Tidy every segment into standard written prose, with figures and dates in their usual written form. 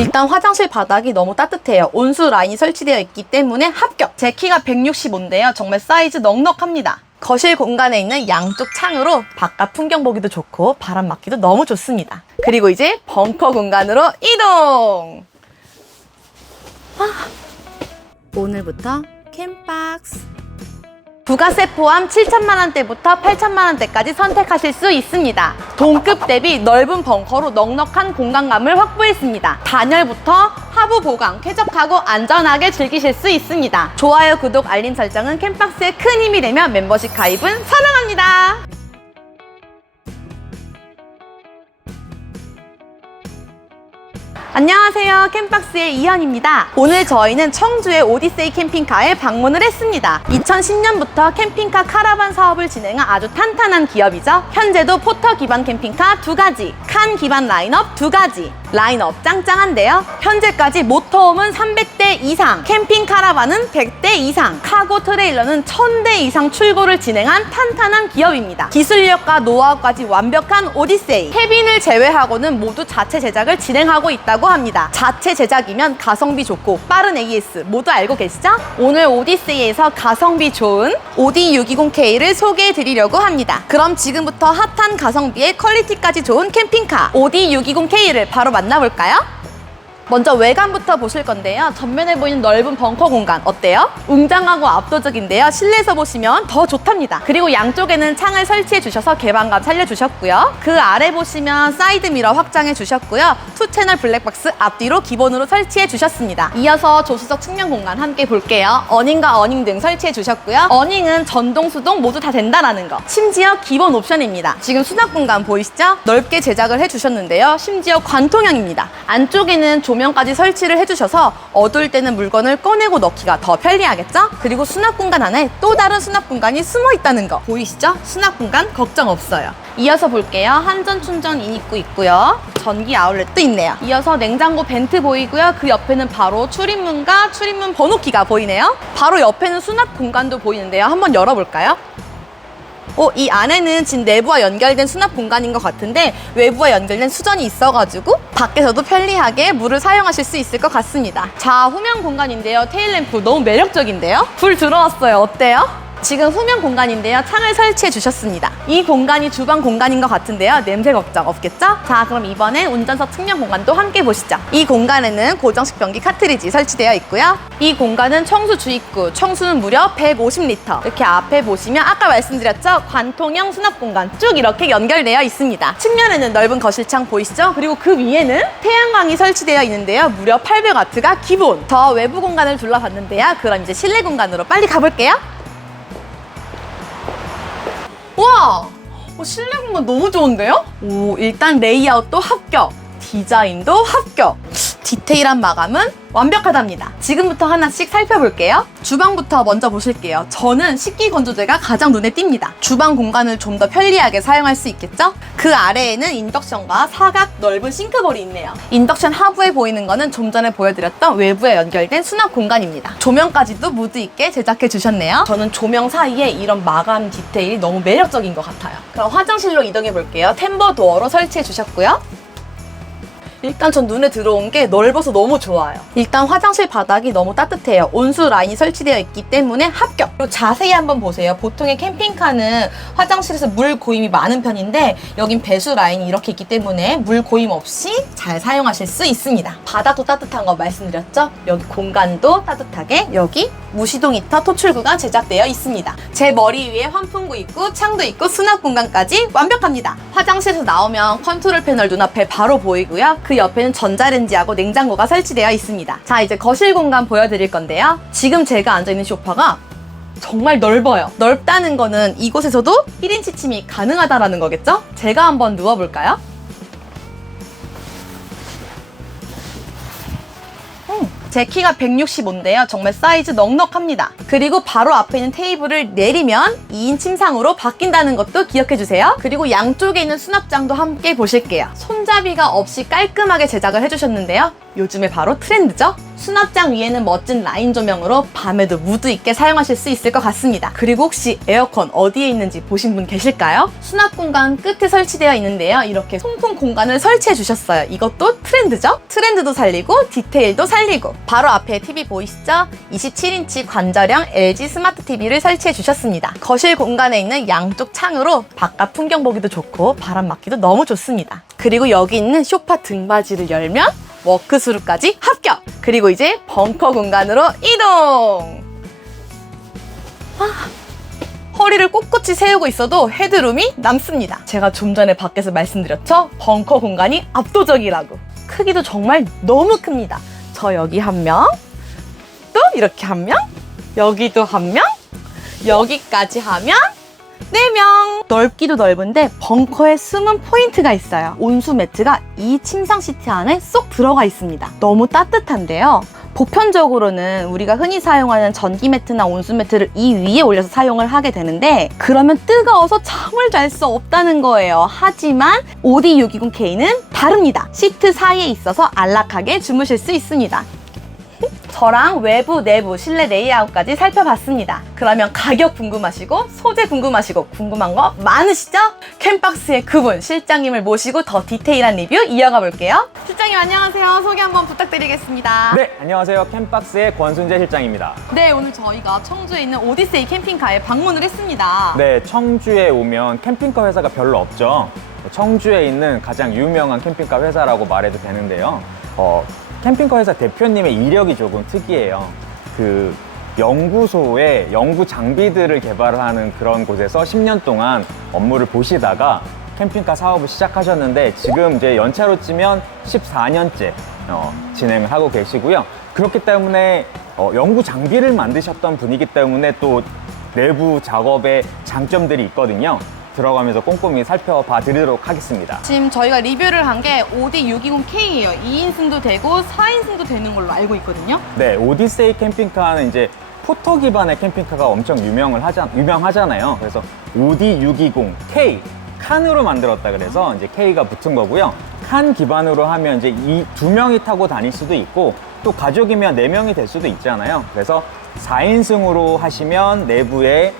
일단 화장실 바닥이 너무 따뜻해요. 온수 라인이 설치되어 있기 때문에 합격! 제 키가 165인데요. 정말 사이즈 넉넉합니다. 거실 공간에 있는 양쪽 창으로 바깥 풍경 보기도 좋고 바람 맞기도 너무 좋습니다. 그리고 이제 벙커 공간으로 이동! 오늘부터 캠박스 부가세 포함 7천만 원대부터 8천만 원대까지 선택하실 수 있습니다. 동급 대비 넓은 벙커로 넉넉한 공간감을 확보했습니다. 단열부터 하부 보강, 쾌적하고 안전하게 즐기실 수 있습니다. 좋아요, 구독, 알림 설정은 캠박스의 큰 힘이 되며 멤버십 가입은 선언합니다. 안녕하세요, 캠박스의 이현입니다. 오늘 저희는 청주의 오디세이 캠핑카에 방문을 했습니다. 2010년부터 캠핑카 카라반 사업을 진행한 아주 탄탄한 기업이죠. 현재도 포터 기반 캠핑카 2가지, 칸 기반 라인업 2가지, 라인업 짱짱한데요. 현재까지 모터홈은 300대 이상, 캠핑 카라반은 100대 이상, 카고 트레일러는 1000대 이상 출고를 진행한 탄탄한 기업입니다. 기술력과 노하우까지 완벽한 오디세이, 캐빈을 제외하고는 모두 자체 제작을 진행하고 있다고 합니다. 자체 제작이면 가성비 좋고 빠른 AS 모두 알고 계시죠? 오늘 오디세이에서 가성비 좋은 오디 620K를 소개해 드리려고 합니다. 그럼 지금부터 핫한 가성비에 퀄리티까지 좋은 캠핑카 오디 620K를 바로 만나볼까요? 먼저 외관부터 보실 건데요. 전면에 보이는 넓은 벙커 공간 어때요? 웅장하고 압도적인데요. 실내에서 보시면 더 좋답니다. 그리고 양쪽에는 창을 설치해 주셔서 개방감 살려주셨고요. 그 아래 보시면 사이드 미러 확장해 주셨고요. 2채널 블랙박스 앞뒤로 기본으로 설치해 주셨습니다. 이어서 조수석 측면 공간 함께 볼게요. 어닝과 어닝 등 설치해 주셨고요. 어닝은 전동, 수동 모두 다 된다라는 거. 심지어 기본 옵션입니다. 지금 수납 공간 보이시죠? 넓게 제작을 해주셨는데요. 심지어 관통형입니다. 안쪽에는 조명까지 설치를 해주셔서 어두울 때는 물건을 꺼내고 넣기가 더 편리하겠죠? 그리고 수납 공간 안에 또 다른 수납 공간이 숨어 있다는 거 보이시죠? 수납 공간 걱정 없어요. 이어서 볼게요. 한전 충전 인입구 있고요. 전기 아울렛도 있네요. 이어서 냉장고 벤트 보이고요. 그 옆에는 바로 출입문과 출입문 번호키가 보이네요. 바로 옆에는 수납 공간도 보이는데요. 한번 열어볼까요? 이 안에는 지금 내부와 연결된 수납 공간인 것 같은데 외부와 연결된 수전이 있어가지고 밖에서도 편리하게 물을 사용하실 수 있을 것 같습니다. 자, 후면 공간인데요. 테일램프 너무 매력적인데요? 불 들어왔어요. 어때요? 지금 후면 공간인데요. 창을 설치해 주셨습니다. 이 공간이 주방 공간인 것 같은데요. 냄새 걱정 없겠죠? 자, 그럼 이번엔 운전석 측면 공간도 함께 보시죠. 이 공간에는 고정식 변기 카트리지 설치되어 있고요. 이 공간은 청수 주입구, 청수는 무려 150리터. 이렇게 앞에 보시면 아까 말씀드렸죠? 관통형 수납 공간 쭉 이렇게 연결되어 있습니다. 측면에는 넓은 거실창 보이시죠? 그리고 그 위에는 태양광이 설치되어 있는데요. 무려 800W가 기본. 저 외부 공간을 둘러봤는데요. 그럼 이제 실내 공간으로 빨리 가볼게요. 와! 실내 공간 너무 좋은데요? 일단 레이아웃도 합격! 디자인도 합격! 디테일한 마감은 완벽하답니다. 지금부터 하나씩 살펴볼게요. 주방부터 먼저 보실게요. 저는 식기건조대가 가장 눈에 띕니다. 주방 공간을 좀 더 편리하게 사용할 수 있겠죠? 그 아래에는 인덕션과 사각 넓은 싱크볼이 있네요. 인덕션 하부에 보이는 거는 좀 전에 보여드렸던 외부에 연결된 수납 공간입니다. 조명까지도 무드 있게 제작해 주셨네요. 저는 조명 사이에 이런 마감 디테일이 너무 매력적인 것 같아요. 그럼 화장실로 이동해 볼게요. 템버 도어로 설치해 주셨고요. 일단 전 눈에 들어온 게 넓어서 너무 좋아요. 일단 화장실 바닥이 너무 따뜻해요. 온수 라인이 설치되어 있기 때문에 합격! 그리고 자세히 한번 보세요. 보통의 캠핑카는 화장실에서 물 고임이 많은 편인데 여긴 배수 라인이 이렇게 있기 때문에 물 고임 없이 잘 사용하실 수 있습니다. 바닥도 따뜻한 거 말씀드렸죠? 여기 공간도 따뜻하게 여기 무시동 히터 토출구가 제작되어 있습니다. 제 머리 위에 환풍구 있고 창도 있고 수납 공간까지 완벽합니다. 화장실에서 나오면 컨트롤 패널 눈앞에 바로 보이고요. 그 옆에는 전자레인지하고 냉장고가 설치되어 있습니다. 자, 이제 거실 공간 보여드릴 건데요. 지금 제가 앉아있는 소파가 정말 넓어요. 넓다는 거는 이곳에서도 1인치 침이 가능하다는 거겠죠? 제가 한번 누워볼까요? 제 키가 165인데요. 정말 사이즈 넉넉합니다. 그리고 바로 앞에 있는 테이블을 내리면 2인 침상으로 바뀐다는 것도 기억해주세요. 그리고 양쪽에 있는 수납장도 함께 보실게요. 손잡이가 없이 깔끔하게 제작을 해주셨는데요. 요즘에 바로 트렌드죠? 수납장 위에는 멋진 라인 조명으로 밤에도 무드 있게 사용하실 수 있을 것 같습니다. 그리고 혹시 에어컨 어디에 있는지 보신 분 계실까요? 수납 공간 끝에 설치되어 있는데요. 이렇게 통풍 공간을 설치해 주셨어요. 이것도 트렌드죠? 트렌드도 살리고 디테일도 살리고. 바로 앞에 TV 보이시죠? 27인치 관절형 LG 스마트 TV를 설치해 주셨습니다. 거실 공간에 있는 양쪽 창으로 바깥 풍경 보기도 좋고 바람 맞기도 너무 좋습니다. 그리고 여기 있는 소파 등받이를 열면 워크스루까지 합격! 그리고 이제 벙커 공간으로 이동! 허리를 꼿꼿이 세우고 있어도 헤드룸이 남습니다. 제가 좀 전에 밖에서 말씀드렸죠? 벙커 공간이 압도적이라고. 크기도 정말 너무 큽니다. 저 여기 한 명, 또 이렇게 한 명, 여기도 한 명, 여기까지 하면 4명! 넓기도 넓은데 벙커에 숨은 포인트가 있어요. 온수 매트가 이 침상 시트 안에 쏙 들어가 있습니다. 너무 따뜻한데요. 보편적으로는 우리가 흔히 사용하는 전기 매트나 온수 매트를 이 위에 올려서 사용을 하게 되는데 그러면 뜨거워서 잠을 잘 수 없다는 거예요. 하지만 OD620K는 다릅니다. 시트 사이에 있어서 안락하게 주무실 수 있습니다. 저랑 외부, 내부, 실내 레이아웃까지 살펴봤습니다. 그러면 가격 궁금하시고 소재 궁금하시고 궁금한 거 많으시죠? 캠박스의 그분 실장님을 모시고 더 디테일한 리뷰 이어가 볼게요. 실장님 안녕하세요. 소개 한번 부탁드리겠습니다. 네, 안녕하세요. 캠박스의 권순재 실장입니다. 네, 오늘 저희가 청주에 있는 오디세이 캠핑카에 방문을 했습니다. 네, 청주에 오면 캠핑카 회사가 별로 없죠. 청주에 있는 가장 유명한 캠핑카 회사라고 말해도 되는데요. 캠핑카 회사 대표님의 이력이 조금 특이해요. 그 연구소에 연구 장비들을 개발하는 그런 곳에서 10년 동안 업무를 보시다가 캠핑카 사업을 시작하셨는데 지금 이제 연차로 치면 14년째 진행을 하고 계시고요. 그렇기 때문에 연구 장비를 만드셨던 분이기 때문에 또 내부 작업에 장점들이 있거든요. 들어가면서 꼼꼼히 살펴봐 드리도록 하겠습니다. 지금 저희가 리뷰를 한 게 OD620K예요. 2인승도 되고 4인승도 되는 걸로 알고 있거든요. 네, 오디세이 캠핑카는 이제 포터 기반의 캠핑카가 엄청 유명하잖아요. 그래서 OD620K 칸으로 만들었다 그래서 이제 K가 붙은 거고요. 칸 기반으로 하면 이제 이 2명이 타고 다닐 수도 있고 또 가족이면 4명이 될 수도 있잖아요. 그래서 4인승으로 하시면 내부에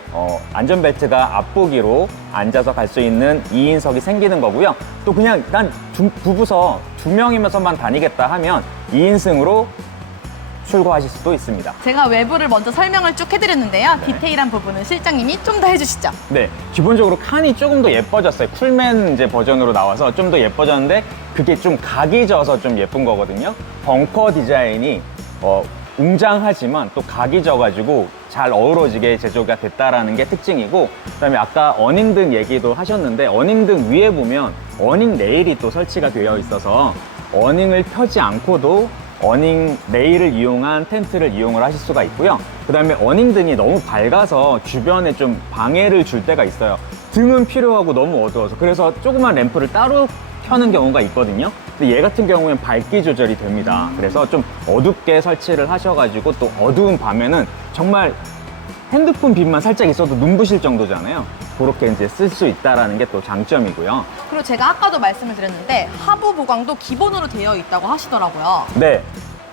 안전벨트가 앞보기로 앉아서 갈 수 있는 2인석이 생기는 거고요. 또 그냥 난 부부서 2명이면서만 다니겠다 하면 2인승으로 출고하실 수도 있습니다. 제가 외부를 먼저 설명을 쭉 해드렸는데요. 네. 디테일한 부분은 실장님이 좀 더 해주시죠. 네, 기본적으로 칸이 조금 더 예뻐졌어요. 쿨맨 이제 버전으로 나와서 좀 더 예뻐졌는데 그게 좀 각이 져서 좀 예쁜 거거든요. 벙커 디자인이 웅장하지만 또 각이 져가지고 잘 어우러지게 제조가 됐다라는 게 특징이고, 그다음에 아까 어닝등 얘기도 하셨는데 어닝등 위에 보면 어닝 레일이 또 설치가 되어 있어서 어닝을 펴지 않고도 어닝 레일을 이용한 텐트를 이용을 하실 수가 있고요. 그 다음에 어닝등이 너무 밝아서 주변에 좀 방해를 줄 때가 있어요. 등은 필요하고 너무 어두워서. 그래서 조그만 램프를 따로 켜는 경우가 있거든요. 근데 얘 같은 경우에는 밝기 조절이 됩니다. 그래서 좀 어둡게 설치를 하셔가지고 또 어두운 밤에는 정말 핸드폰 빛만 살짝 있어도 눈부실 정도잖아요. 그렇게 이제 쓸 수 있다는 게 또 장점이고요. 그리고 제가 아까도 말씀을 드렸는데 하부 보강도 기본으로 되어 있다고 하시더라고요. 네.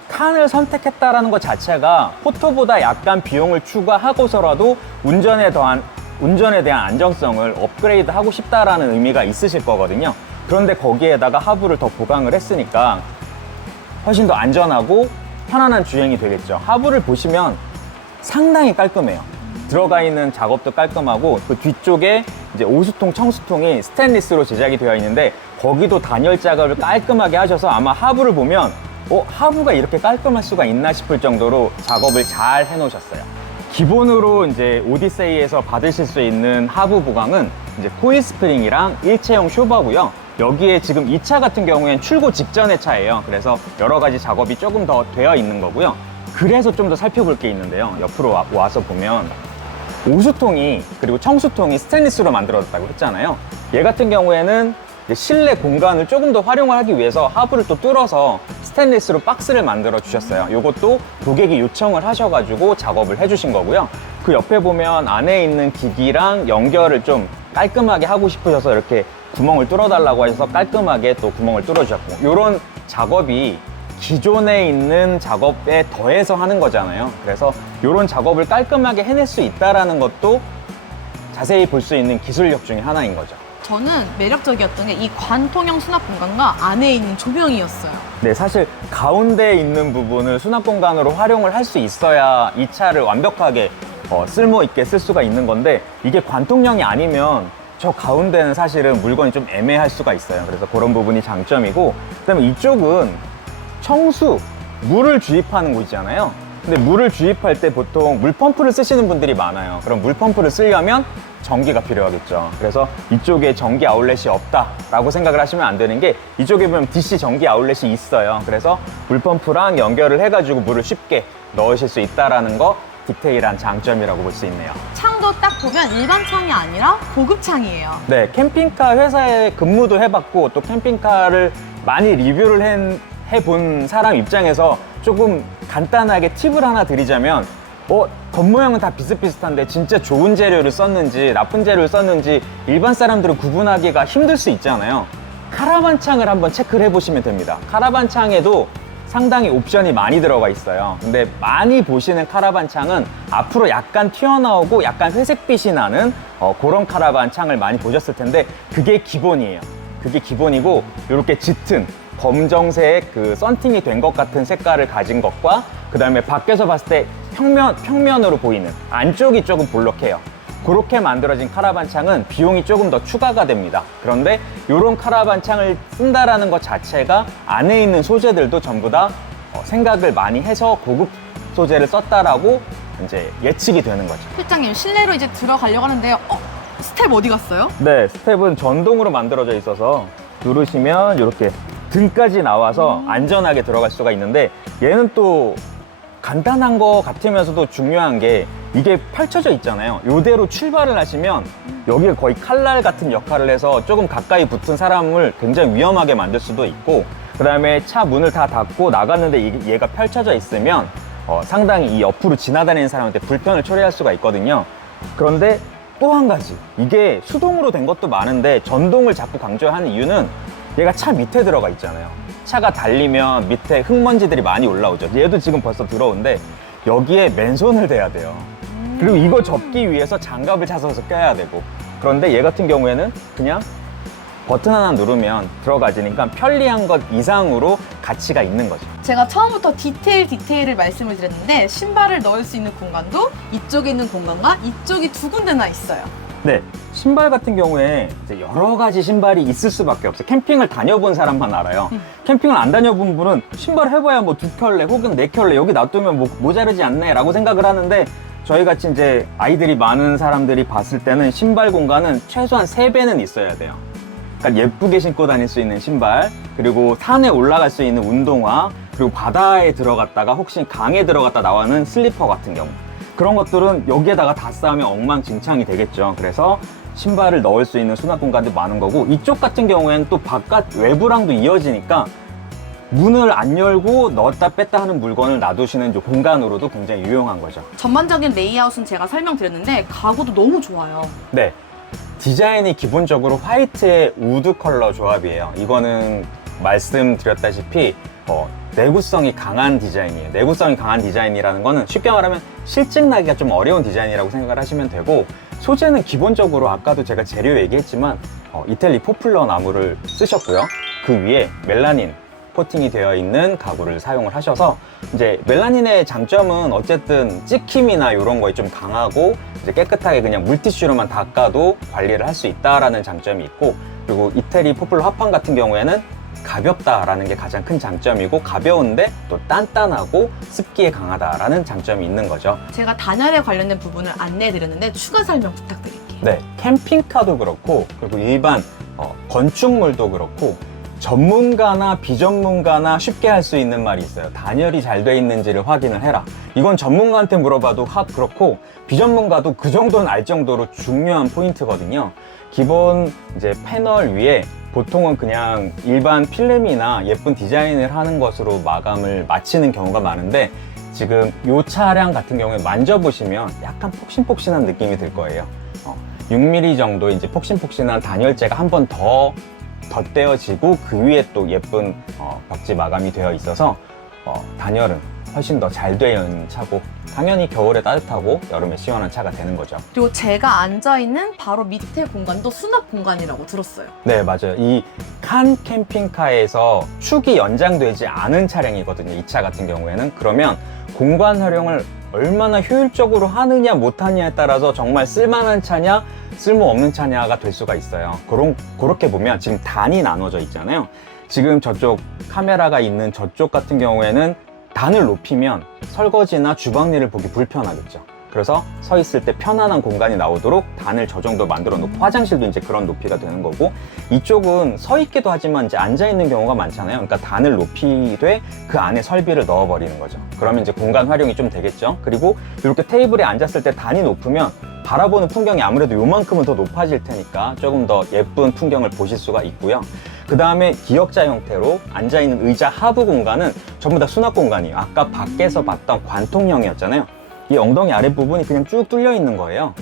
칸을 선택했다라는 것 자체가 포토보다 약간 비용을 추가하고서라도 운전에 대한 안정성을 업그레이드 하고 싶다라는 의미가 있으실 거거든요. 그런데 거기에다가 하부를 더 보강을 했으니까 훨씬 더 안전하고 편안한 주행이 되겠죠. 하부를 보시면 상당히 깔끔해요. 들어가 있는 작업도 깔끔하고 그 뒤쪽에 이제 오수통, 청수통이 스테인리스로 제작이 되어 있는데 거기도 단열 작업을 깔끔하게 하셔서 아마 하부를 보면 하부가 이렇게 깔끔할 수가 있나 싶을 정도로 작업을 잘 해놓으셨어요. 기본으로 이제 오디세이에서 받으실 수 있는 하부 보강은 이제 코일 스프링이랑 일체형 쇼버고요. 여기에 지금 이 차 같은 경우엔 출고 직전의 차예요. 그래서 여러 가지 작업이 조금 더 되어 있는 거고요. 그래서 좀 더 살펴볼 게 있는데요. 옆으로 와서 보면 오수통이 그리고 청수통이 스테인리스로 만들어졌다고 했잖아요. 얘 같은 경우에는 실내 공간을 조금 더 활용을 하기 위해서 하부를 또 뚫어서 스테인리스로 박스를 만들어 주셨어요. 이것도 고객이 요청을 하셔가지고 작업을 해주신 거고요. 그 옆에 보면 안에 있는 기기랑 연결을 좀 깔끔하게 하고 싶으셔서 이렇게 구멍을 뚫어달라고 하셔서 깔끔하게 또 구멍을 뚫어주셨고, 이런 작업이 기존에 있는 작업에 더해서 하는 거잖아요. 그래서 이런 작업을 깔끔하게 해낼 수 있다는 것도 자세히 볼 수 있는 기술력 중에 하나인 거죠. 저는 매력적이었던 게 이 관통형 수납 공간과 안에 있는 조명이었어요. 네, 사실 가운데에 있는 부분을 수납 공간으로 활용을 할 수 있어야 이 차를 완벽하게 쓸모 있게 쓸 수가 있는 건데, 이게 관통형이 아니면 저 가운데는 사실은 물건이 좀 애매할 수가 있어요. 그래서 그런 부분이 장점이고, 그다음에 이쪽은 청수, 물을 주입하는 곳 있잖아요. 근데 물을 주입할 때 보통 물펌프를 쓰시는 분들이 많아요. 그럼 물펌프를 쓰려면 전기가 필요하겠죠. 그래서 이쪽에 전기 아울렛이 없다라고 생각을 하시면 안 되는 게, 이쪽에 보면 DC 전기 아울렛이 있어요. 그래서 물펌프랑 연결을 해가지고 물을 쉽게 넣으실 수 있다는 거, 디테일한 장점이라고 볼 수 있네요. 창도 딱 보면 일반 창이 아니라 고급 창이에요. 네, 캠핑카 회사에 근무도 해봤고, 또 캠핑카를 많이 리뷰를 해본 사람 입장에서 조금 간단하게 팁을 하나 드리자면, 겉모양은 다 비슷비슷한데 진짜 좋은 재료를 썼는지 나쁜 재료를 썼는지 일반 사람들은 구분하기가 힘들 수 있잖아요. 카라반 창을 한번 체크를 해보시면 됩니다. 카라반 창에도 상당히 옵션이 많이 들어가 있어요. 근데 많이 보시는 카라반 창은 앞으로 약간 튀어나오고 약간 회색빛이 나는 그런 카라반 창을 많이 보셨을 텐데, 그게 기본이에요. 그게 기본이고, 이렇게 짙은 검정색 그 썬팅이 된 것 같은 색깔을 가진 것과, 그 다음에 밖에서 봤을 때 평면으로 보이는 안쪽이 조금 볼록해요. 그렇게 만들어진 카라반 창은 비용이 조금 더 추가가 됩니다. 그런데 이런 카라반 창을 쓴다라는 것 자체가 안에 있는 소재들도 전부 다 생각을 많이 해서 고급 소재를 썼다라고 이제 예측이 되는 거죠. 실장님, 실내로 이제 들어가려고 하는데요. 스텝 어디 갔어요? 네, 스텝은 전동으로 만들어져 있어서 누르시면 이렇게 등까지 나와서 안전하게 들어갈 수가 있는데, 얘는 또 간단한 거 같으면서도 중요한 게, 이게 펼쳐져 있잖아요. 이대로 출발을 하시면 여기가 거의 칼날 같은 역할을 해서 조금 가까이 붙은 사람을 굉장히 위험하게 만들 수도 있고, 그 다음에 차 문을 다 닫고 나갔는데 얘가 펼쳐져 있으면 상당히 이 옆으로 지나다니는 사람한테 불편을 초래할 수가 있거든요. 그런데 또 한 가지, 이게 수동으로 된 것도 많은데 전동을 자꾸 강조하는 이유는 얘가 차 밑에 들어가 있잖아요. 차가 달리면 밑에 흙먼지들이 많이 올라오죠. 얘도 지금 벌써 들어온데 여기에 맨손을 대야 돼요. 그리고 이거 접기 위해서 장갑을 찾아서 껴야 되고, 그런데 얘 같은 경우에는 그냥 버튼 하나 누르면 들어가지니까 편리한 것 이상으로 가치가 있는 거죠. 제가 처음부터 디테일을 말씀을 드렸는데, 신발을 넣을 수 있는 공간도 이쪽에 있는 공간과 이쪽이 두 군데나 있어요. 네, 신발 같은 경우에 이제 여러 가지 신발이 있을 수밖에 없어요. 캠핑을 다녀본 사람만 알아요. 캠핑을 안 다녀본 분은 신발 해봐야 뭐 2켤레 혹은 4켤레 여기 놔두면 뭐 모자르지 않네 라고 생각을 하는데, 저희 같이 이제 아이들이 많은 사람들이 봤을 때는 신발 공간은 최소한 3배는 있어야 돼요. 그러니까 예쁘게 신고 다닐 수 있는 신발, 그리고 산에 올라갈 수 있는 운동화, 그리고 바다에 들어갔다가 혹시 강에 들어갔다 나와는 슬리퍼 같은 경우, 그런 것들은 여기에다가 다 쌓으면 엉망진창이 되겠죠. 그래서 신발을 넣을 수 있는 수납 공간도 많은 거고, 이쪽 같은 경우에는 또 바깥 외부랑도 이어지니까 문을 안 열고 넣었다 뺐다 하는 물건을 놔두시는 공간으로도 굉장히 유용한 거죠. 전반적인 레이아웃은 제가 설명드렸는데 가구도 너무 좋아요. 네, 디자인이 기본적으로 화이트의 우드 컬러 조합이에요. 이거는 말씀드렸다시피 내구성이 강한 디자인이에요. 내구성이 강한 디자인이라는 거는 쉽게 말하면 실증 나기가 좀 어려운 디자인이라고 생각을 하시면 되고, 소재는 기본적으로 아까도 제가 재료 얘기했지만 이탈리 포플러 나무를 쓰셨고요. 그 위에 멜라닌 코팅이 되어 있는 가구를 사용을 하셔서, 이제 멜라닌의 장점은 어쨌든 찍힘이나 이런 거에 좀 강하고, 이제 깨끗하게 그냥 물티슈로만 닦아도 관리를 할 수 있다라는 장점이 있고, 그리고 이태리 포플러 합판 같은 경우에는 가볍다라는 게 가장 큰 장점이고, 가벼운데 또 단단하고 습기에 강하다라는 장점이 있는 거죠. 제가 단열에 관련된 부분을 안내해드렸는데 추가 설명 부탁드릴게요. 네, 캠핑카도 그렇고, 그리고 일반 건축물도 그렇고, 전문가나 비전문가나 쉽게 할 수 있는 말이 있어요. 단열이 잘 돼 있는지를 확인을 해라. 이건 전문가한테 물어봐도 그렇고, 비전문가도 그 정도는 알 정도로 중요한 포인트거든요. 기본 이제 패널 위에 보통은 그냥 일반 필름이나 예쁜 디자인을 하는 것으로 마감을 마치는 경우가 많은데, 지금 이 차량 같은 경우에 만져보시면 약간 폭신폭신한 느낌이 들 거예요. 6mm 정도 이제 폭신폭신한 단열재가 한 번 더 덧대어지고 그 위에 또 예쁜 벽지 마감이 되어 있어서 단열은 훨씬 더 잘 되어 있는 차고 당연히 겨울에 따뜻하고 여름에 시원한 차가 되는 거죠. 그리고 제가 앉아있는 바로 밑에 공간도 수납 공간이라고 들었어요. 네, 맞아요. 이 칸 캠핑카에서 축이 연장되지 않은 차량이거든요. 이 차 같은 경우에는. 그러면 공간 활용을 얼마나 효율적으로 하느냐 못하느냐에 따라서 정말 쓸만한 차냐 쓸모없는 차냐가 될 수가 있어요. 그렇게 보면 지금 단이 나눠져 있잖아요. 지금 저쪽 카메라가 있는 저쪽 같은 경우에는 단을 높이면 설거지나 주방 일을 보기 불편하겠죠. 그래서 서 있을 때 편안한 공간이 나오도록 단을 저 정도 만들어 놓고 화장실도 이제 그런 높이가 되는 거고, 이쪽은 서 있기도 하지만 이제 앉아 있는 경우가 많잖아요. 그러니까 단을 높이되 그 안에 설비를 넣어 버리는 거죠. 그러면 이제 공간 활용이 좀 되겠죠. 그리고 이렇게 테이블에 앉았을 때 단이 높으면 바라보는 풍경이 아무래도 요만큼은 더 높아질 테니까 조금 더 예쁜 풍경을 보실 수가 있고요. 그 다음에 기역자 형태로 앉아있는 의자 하부 공간은 전부 다 수납 공간이에요. 아까 밖에서 봤던 관통형이었잖아요. 이 엉덩이 아랫부분이 그냥 쭉 뚫려 있는 거예요.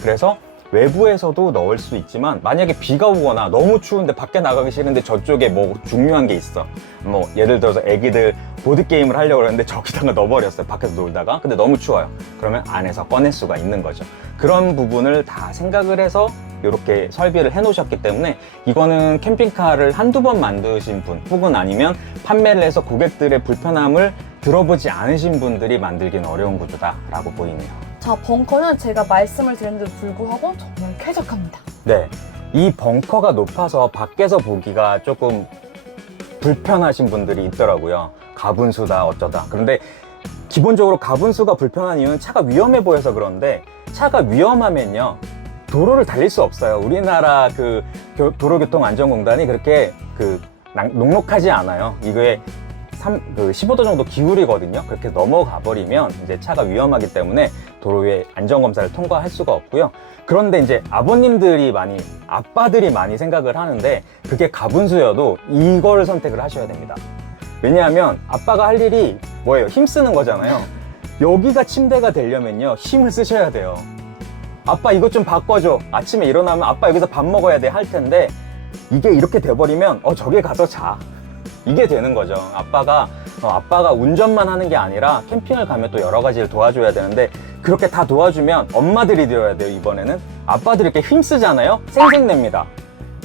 그래서 외부에서도 넣을 수 있지만 만약에 비가 오거나 너무 추운데 밖에 나가기 싫은데 저쪽에 뭐 중요한 게 있어, 뭐 예를 들어서 애기들 보드게임을 하려고 했는데 저기다가 넣어버렸어요. 밖에서 놀다가. 근데 너무 추워요. 그러면 안에서 꺼낼 수가 있는 거죠. 그런 부분을 다 생각을 해서 이렇게 설비를 해 놓으셨기 때문에 이거는 캠핑카를 한두 번 만드신 분 혹은 아니면 판매를 해서 고객들의 불편함을 들어보지 않으신 분들이 만들기는 어려운 구조다라고 보이네요. 자, 벙커는 제가 말씀을 드렸는데도 불구하고 정말 쾌적합니다. 네, 이 벙커가 높아서 밖에서 보기가 조금 불편하신 분들이 있더라고요. 가분수다 어쩌다. 그런데 기본적으로 가분수가 불편한 이유는 차가 위험해 보여서 그런데, 차가 위험하면요 도로를 달릴 수 없어요. 우리나라 그 도로교통안전공단이 그렇게 녹록하지 않아요. 이거에 15도 정도 기울이거든요. 그렇게 넘어가 버리면 이제 차가 위험하기 때문에 도로에 안전검사를 통과할 수가 없고요. 그런데 이제 아빠들이 많이 생각을 하는데, 그게 가분수여도 이걸 선택을 하셔야 됩니다. 왜냐하면 아빠가 할 일이 뭐예요? 힘쓰는 거잖아요. 여기가 침대가 되려면요 힘을 쓰셔야 돼요. 아빠 이것 좀 바꿔줘. 아침에 일어나면 아빠 여기서 밥 먹어야 돼 할 텐데, 이게 이렇게 돼버리면 저기에 가서 자. 이게 되는 거죠. 아빠가 운전만 하는 게 아니라 캠핑을 가면 또 여러 가지를 도와줘야 되는데, 그렇게 다 도와주면 엄마들이 되어야 돼요. 이번에는 아빠들이 이렇게 힘쓰잖아요. 생색냅니다.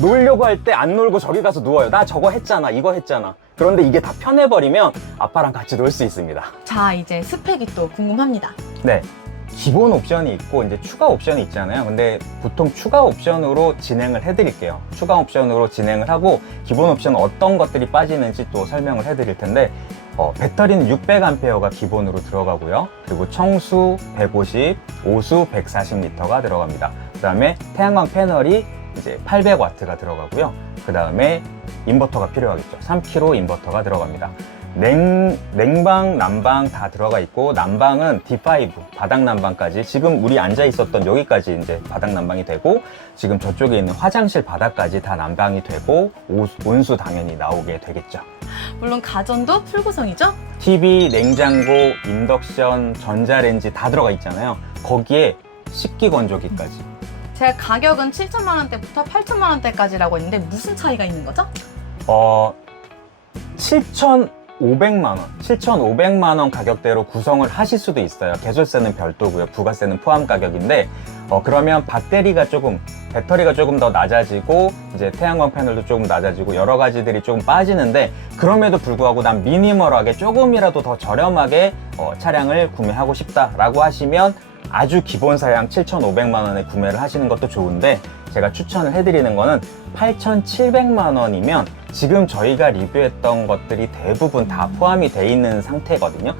놀려고 할 때 안 놀고 저기 가서 누워요. 나 저거 했잖아, 이거 했잖아. 그런데 이게 다 편해버리면 아빠랑 같이 놀 수 있습니다. 자, 이제 스펙이 또 궁금합니다. 네, 기본 옵션이 있고 이제 추가 옵션이 있잖아요. 근데 보통 추가 옵션으로 진행을 해드릴게요. 추가 옵션으로 진행을 하고 기본 옵션 어떤 것들이 빠지는지 또 설명을 해드릴 텐데, 배터리는 600A가 기본으로 들어가고요. 그리고 청수 150, 오수 140L가 들어갑니다. 그 다음에 태양광 패널이 이제 800W가 들어가고요. 그 다음에 인버터가 필요하겠죠. 3kW 인버터가 들어갑니다. 냉방, 난방 다 들어가 있고, 난방은 D5, 바닥 난방까지, 지금 우리 앉아 있었던 여기까지 이제 바닥 난방이 되고, 지금 저쪽에 있는 화장실 바닥까지 다 난방이 되고, 온수 당연히 나오게 되겠죠. 물론 가전도 풀구성이죠? TV, 냉장고, 인덕션, 전자레인지 다 들어가 있잖아요. 거기에 식기 건조기까지. 제가 가격은 7천만 원대부터 8천만 원대까지라고 했는데 무슨 차이가 있는 거죠? 7,500만 원, 7,500만 원 가격대로 구성을 하실 수도 있어요. 개소세는 별도고요. 부가세는 포함 가격인데, 그러면 배터리가 조금 더 낮아지고, 이제 태양광 패널도 조금 낮아지고, 여러 가지들이 조금 빠지는데, 그럼에도 불구하고 난 미니멀하게 조금이라도 더 저렴하게 차량을 구매하고 싶다라고 하시면 아주 기본 사양 7,500만 원에 구매를 하시는 것도 좋은데, 제가 추천을 해드리는 거는 8,700만 원이면 지금 저희가 리뷰했던 것들이 대부분 다 포함이 돼 있는 상태거든요.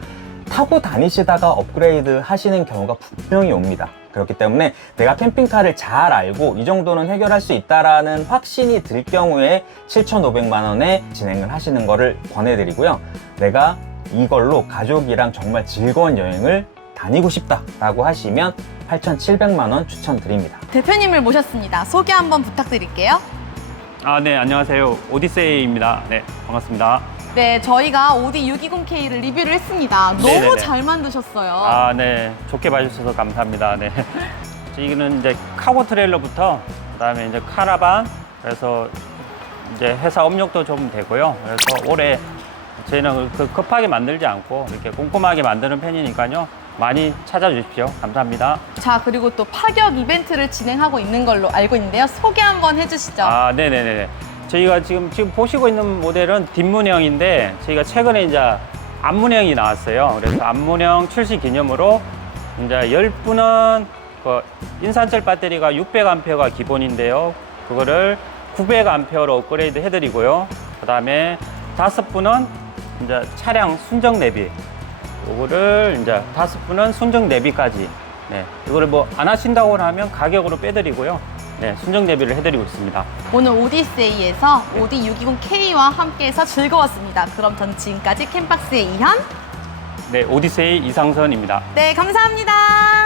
타고 다니시다가 업그레이드 하시는 경우가 분명히 옵니다. 그렇기 때문에 내가 캠핑카를 잘 알고 이 정도는 해결할 수 있다라는 확신이 들 경우에 7,500만 원에 진행을 하시는 거를 권해드리고요. 내가 이걸로 가족이랑 정말 즐거운 여행을 다니고 싶다라고 하시면 8,700만 원 추천드립니다. 대표님을 모셨습니다. 소개 한번 부탁드릴게요. 네, 안녕하세요. 오디세이입니다. 네, 반갑습니다. 네, 저희가 오디 620K를 리뷰를 했습니다. 너무 네네네. 잘 만드셨어요. 네, 좋게 봐주셔서 감사합니다. 네. 이거는 이제 카고 트레일러부터 그다음에 이제 카라반, 그래서 이제 회사 업력도 좀 되고요. 그래서 올해 저희는 급하게 만들지 않고 이렇게 꼼꼼하게 만드는 편이니까요. 많이 찾아주십시오. 감사합니다. 자, 그리고 또 파격 이벤트를 진행하고 있는 걸로 알고 있는데요. 소개 한번 해주시죠. 아, 네네네. 저희가 지금 보시고 있는 모델은 뒷문형인데 저희가 최근에 이제 앞문형이 나왔어요. 그래서 앞문형 출시 기념으로 이제 10분은 그 인산철 배터리가 600A가 기본인데요. 그거를 900A로 업그레이드 해드리고요. 그 다음에 5분은 이제 차량 순정 내비. 요거를 이제 5분은 순정 내비까지. 네. 이거를 뭐 안 하신다고 하면 가격으로 빼드리고요. 네. 순정 내비를 해드리고 있습니다. 오늘 오디세이에서 오디 620K와 함께해서 즐거웠습니다. 그럼 전 지금까지 캠박스의 이현. 네. 오디세이 이상선입니다. 네, 감사합니다.